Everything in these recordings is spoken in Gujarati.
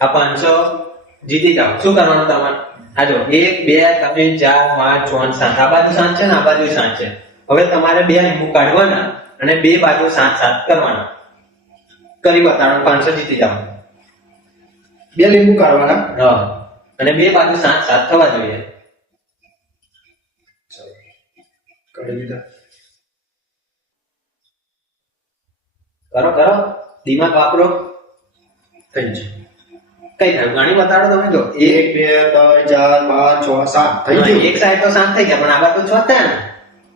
આ 500 જીતી જાઓ. શું કરવાનું તમારે? આ જો 1 2 3 4 5 6 7 આ બાજુ 7 છે ને આ બાજુ 7 છે. હવે તમારે બે લીંબુ કાઢવાના અને બે બાજુ 7 કરવાના. કરી બતાવો. 500 જીતી જાઓ. બે લીંબુ કાઢવાના. હા, અને બે બાજુ 7 થવા જોઈએ. કાઢી દીધા. કરો દિમાગ વાપરો. થઈ ગયું. કઈ થાય ગણી બતાડો તમે. જો 1 2 3 4 5 6 7 થઈ ગયું. એક સાઈડ તો 7 થઈ ગયા પણ આ બાજુ 6 થયા ને.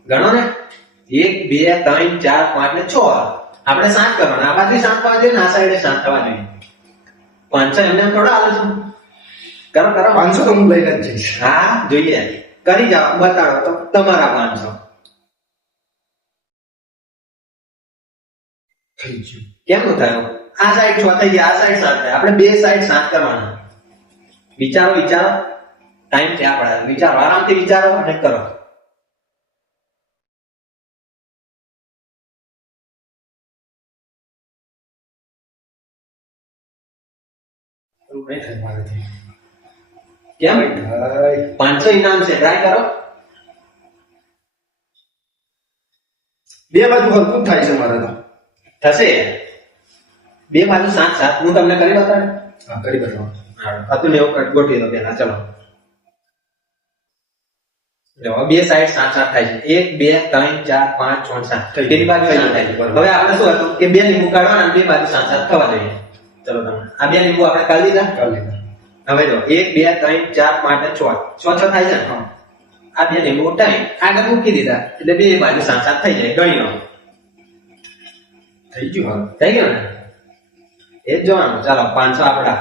ગણો ને 1 2 3 4 5 ને 6. આપણે 7 કરવાના. આ બાજુ 7 થવા જોઈએ ને આ સાઈડે 7 થવા જોઈએ. 500 એમને થોડા આલો છો. કરો 500 તો હું લઈને જ જઈશ. હા જોઈએ. કરી જાઓ. બતાડો તો તમારા 500. થઈ ગયું. કેમનું થયું? આ સાઈડ 6 થઈ ગયા, આ સાઈડ 7 થાય. આપણે બે સાઈડ 7 કરવાના. વિચારો. ટાઈમ છે આપણે. વિચારો, આરામથી વિચારો અને કરો. નહીં થાય મારાથી. કેમ? ભાઈ 500 ઇનામ છે. ટ્રાય કરો. બે બાજુ હરકું થાય છે મારે તો. થશે. બે બાજુ 7 હું તમને કરી બતાડું. હા, કરી બતાવો. હતું ને એવું ગોઠવી દો પેલા. ચલો જો બે સાઈડ 7 થાય છે. 1 2 3 4 5 6 7 તેની બાજુ 7 થાય છે. હવે આપણે શું હતું કે બે લીંબુ કાઢવાના અને બે બાજુ 7 થવા જોઈએ. ચલો તમે આ બે લીંબુ આપણે કાઢી લીધા. કાઢી લીધા. હવે જો 1 2 3 4 5 6 6 થાય છે ને. આ બે લીંબુ ઉઠાવી આગળ મૂકી દીધા એટલે બે બાજુ 7 થઈ જાય. ગણી લો. થઈ ગયું. થઈ ગયું ને? એ જ જોવાનું. ચાલો 500 આપડા